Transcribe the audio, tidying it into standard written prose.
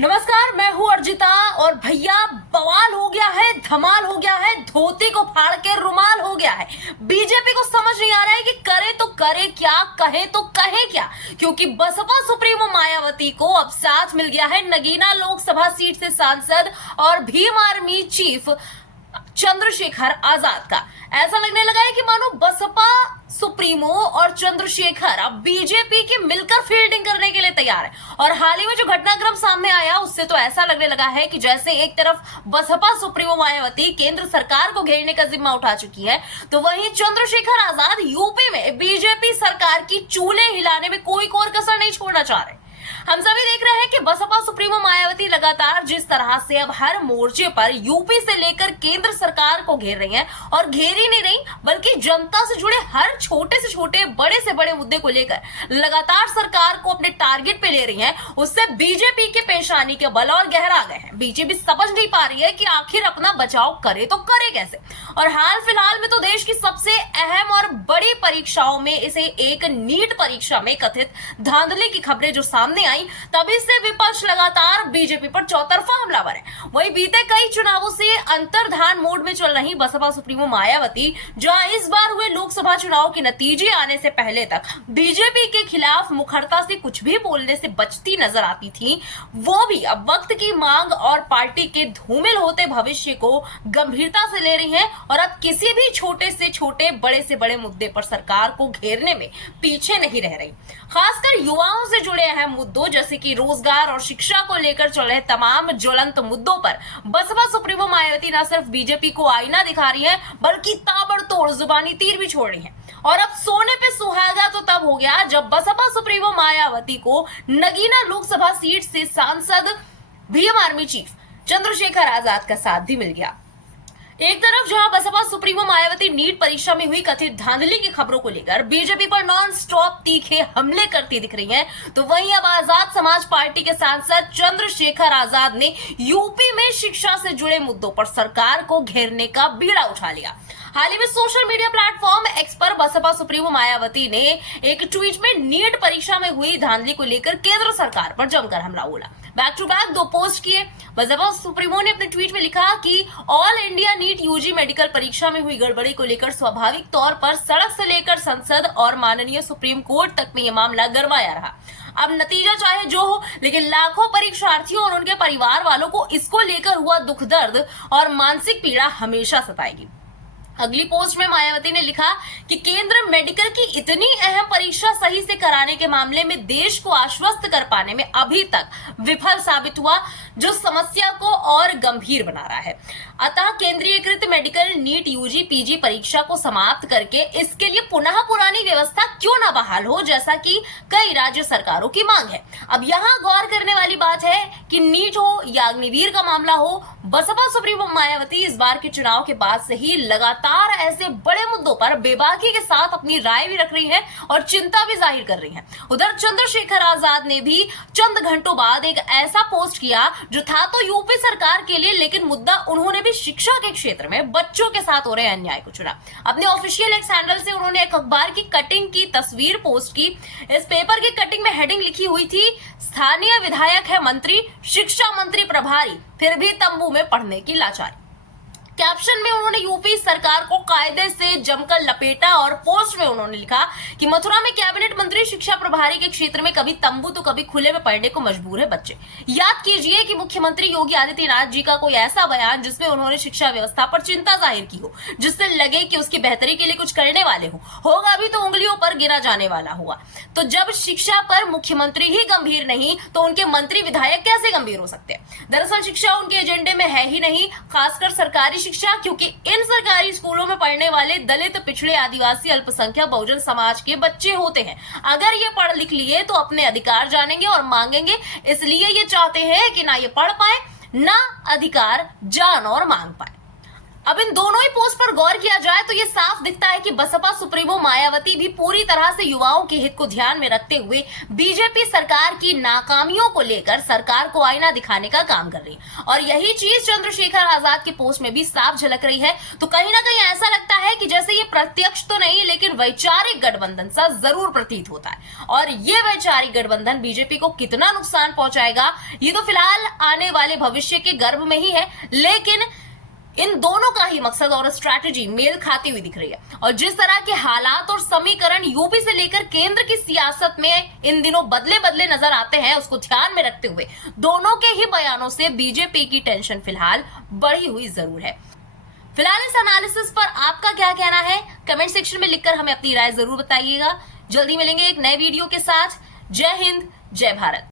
नमस्कार, मैं हूँ अर्जिता और भैया बवाल हो गया है, धमाल हो गया है, धोती को फाड़ के रुमाल हो गया है। बीजेपी को समझ नहीं आ रहा है कि करे तो करे क्या, कहे तो कहे क्या, क्योंकि बसपा सुप्रीमो मायावती को अब साथ मिल गया है नगीना लोकसभा सीट से सांसद और भीम आर्मी चीफ चंद्रशेखर आजाद का। ऐसा लगने लगा है कि मानो बसपा सुप्रीमो और चंद्रशेखर अब बीजेपी के मिलकर फील्डिंग करने के लिए तैयार है। और हाल ही में जो घटनाक्रम सामने आया उससे तो ऐसा लगने लगा है कि जैसे एक तरफ बसपा सुप्रीमो मायावती केंद्र सरकार को घेरने का जिम्मा उठा चुकी है, तो वहीं चंद्रशेखर आजाद यूपी में बीजेपी सरकार की चूल्हे हिलाने में कोई कोर कसर नहीं छोड़ना चाह रहे। हम सभी देख रहे हैं कि बसपा सुप्रीमो मायावती लगातार जिस तरह से अब हर मोर्चे पर यूपी से लेकर केंद्र सरकार को घेर रही हैं, और घेर ही नहीं रही बल्कि जनता से जुड़े हर छोटे से छोटे, बड़े से बड़े मुद्दे को लेकर लगातार सरकार को अपने टारगेट पे ले रही हैं। उससे बीजेपी के पेशानी के बल और गहरा गए हैं। बीजेपी समझ नहीं पा रही है कि आखिर अपना बचाव करे तो करे कैसे। और हाल फिलहाल में तो देश की सबसे अहम और बड़ी परीक्षाओं में इसे एक नीट परीक्षा में कथित धांधली की खबरें जो सामने आई, तभी से विपक्ष लगातार बीजेपी पर चौतरफा हमलावर है। वहीं बीते कई चुनावों से अंतर्धान मोड में चल रही बसपा सुप्रीमो मायावती, जहां इस बार हुए लोकसभा चुनाव के नतीजे आने से पहले तक बीजेपी के खिलाफ मुखरता से कुछ भी बोलने से बचती नजर आती थी, वो भी अब वक्त की मांग और पार्टी के धूमिल होते भविष्य को गंभीरता से ले रही है और अब किसी भी छोटे से छोटे, बड़े से बड़े मुद्दे पर सरकार को घेरने में पीछे नहीं रह रही। खासकर युवाओं से जुड़े अहम मुद्दों जैसे कि रोजगार और शिक्षा को लेकर चल रहे तमाम ज्वलंत मुद्दों पर बसपा सुप्रीमो मायावती न सिर्फ बीजेपी को आईना दिखा रही है बल्कि ताबड़तोड़ जुबानी तीर भी छोड़ रही है। और अब सोने पे सुहागा तो तब हो गया जब बसपा सुप्रीमो मायावती को नगीना लोकसभा सीट से सांसद भीम आर्मी चीफ चंद्रशेखर आजाद का साथ भी मिल गया। एक तरफ जहां बसपा सुप्रीमो मायावती नीट परीक्षा में हुई कथित धांधली की खबरों को लेकर बीजेपी पर नॉन स्टॉप तीखे हमले करती दिख रही हैं, तो वहीं अब आजाद समाज पार्टी के सांसद चंद्रशेखर आजाद ने यूपी में शिक्षा से जुड़े मुद्दों पर सरकार को घेरने का बीड़ा उठा लिया। हाल ही में सोशल मीडिया प्लेटफॉर्म एक्स पर बसपा सुप्रीमो मायावती ने एक ट्वीट में नीट परीक्षा में हुई धांधली को लेकर केंद्र सरकार पर जमकर हमला बोला। बैक टू बैक 2 पोस्ट किए। बसपा सुप्रीमो ने अपने ट्वीट में लिखा कि all India NEET UG medical परीक्षा में हुई गड़बड़ी को लेकर स्वाभाविक तौर पर सड़क से लेकर संसद और माननीय सुप्रीम कोर्ट तक में यह मामला गरमाया रहा। अब नतीजा चाहे जो हो, लेकिन लाखों परीक्षार्थियों और उनके परिवार वालों को इसको लेकर हुआ दुख, दर्द और मानसिक पीड़ा हमेशा सताएगी। अगली पोस्ट में मायावती ने लिखा कि केंद्र मेडिकल की इतनी अहम परीक्षा सही से कराने के मामले में देश को आश्वस्त कर पाने में अभी तक विफल साबित हुआ, जो समस्या को और गंभीर बना रहा है। अतः केंद्रीयकृत मेडिकल नीट यूजी पीजी परीक्षा को समाप्त करके इसके लिए पुनः पुरानी व्यवस्था क्यों न बहाल हो, जैसा कि कई राज्य सरकारों की मांग है। अब यहाँ गौर करने वाली बात है कि नीट हो या अग्निवीर का मामला हो, बसपा सुप्रीमो मायावती इस बार के चुनाव के बाद से ही लगातार ऐसे बड़े मुद्दों पर बेबाकी के साथ अपनी राय भी रख रही है और चिंता भी जाहिर कर रही है। उधर चंद्रशेखर आजाद ने भी चंद घंटों बाद एक ऐसा पोस्ट किया जो था तो यूपी सरकार के लिए, लेकिन मुद्दा उन्होंने भी शिक्षा के क्षेत्र में बच्चों के साथ हो रहे अन्याय को चुना। अपने ऑफिशियल एक्स हैंडल से उन्होंने एक अखबार की कटिंग की तस्वीर पोस्ट की। इस पेपर की कटिंग में हेडिंग लिखी हुई थी, स्थानीय विधायक है मंत्री, शिक्षा मंत्री प्रभारी, फिर भी तंबू में पढ़ने की लाचारी। कैप्शन में उन्होंने यूपी सरकार को कायदे से जमकर लपेटा और पोस्ट में उन्होंने लिखा कि मथुरा में कैबिनेट मंत्री शिक्षा प्रभारी के क्षेत्र में कभी तंबू तो कभी खुले में पढ़ने को मजबूर है बच्चे। याद कीजिए कि मुख्यमंत्री योगी आदित्यनाथ जी का कोई ऐसा बयान जिसमें उन्होंने शिक्षा व्यवस्था पर चिंता जाहिर की हो, जिससे लगे कि उसकी बेहतरी के लिए कुछ करने वाले हो, होगा भी तो उंगलियों पर गिना जाने वाला हुआ। तो जब शिक्षा पर मुख्यमंत्री ही गंभीर नहीं तो उनके मंत्री विधायक कैसे गंभीर हो सकते हैं। दरअसल शिक्षा उनके एजेंडे में है ही नहीं, खासकर सरकारी शिक्षा, क्योंकि इन सरकारी स्कूलों में पढ़ने वाले दलित, पिछड़े, आदिवासी, अल्पसंख्यक, बहुजन समाज के बच्चे होते हैं। अगर ये पढ़ लिख लिए तो अपने अधिकार जानेंगे और मांगेंगे, इसलिए ये चाहते हैं कि ना ये पढ़ पाए ना अधिकार जान और मांग पाए। अब इन दोनों ही पोस्ट पर गौर किया जाए तो ये साफ दिखता है कि बसपा सुप्रीमो मायावती भी पूरी तरह से युवाओं के हित को ध्यान में रखते हुए बीजेपी सरकार की नाकामियों को लेकर सरकार को आईना दिखाने का काम कर रही है। और यही चीज चंद्रशेखर आजाद की पोस्ट में भी साफ झलक रही है। तो कहीं ना कहीं ऐसा लगता है कि जैसे ये प्रत्यक्ष तो नहीं लेकिन वैचारिक गठबंधन सा जरूर प्रतीत होता है। और ये वैचारिक गठबंधन बीजेपी को कितना नुकसान पहुंचाएगा ये तो फिलहाल आने वाले भविष्य के गर्भ में ही है, लेकिन इन दोनों का ही मकसद और स्ट्रैटेजी मेल खाती हुई दिख रही है। और जिस तरह के हालात और समीकरण यूपी से लेकर केंद्र की सियासत में इन दिनों बदले बदले नजर आते हैं, उसको ध्यान में रखते हुए दोनों के ही बयानों से बीजेपी की टेंशन फिलहाल बढ़ी हुई जरूर है। फिलहाल इस एनालिसिस पर आपका क्या कहना है, कमेंट सेक्शन में लिखकर हमें अपनी राय जरूर बताइएगा। जल्दी मिलेंगे एक नए वीडियो के साथ। जय हिंद, जय भारत।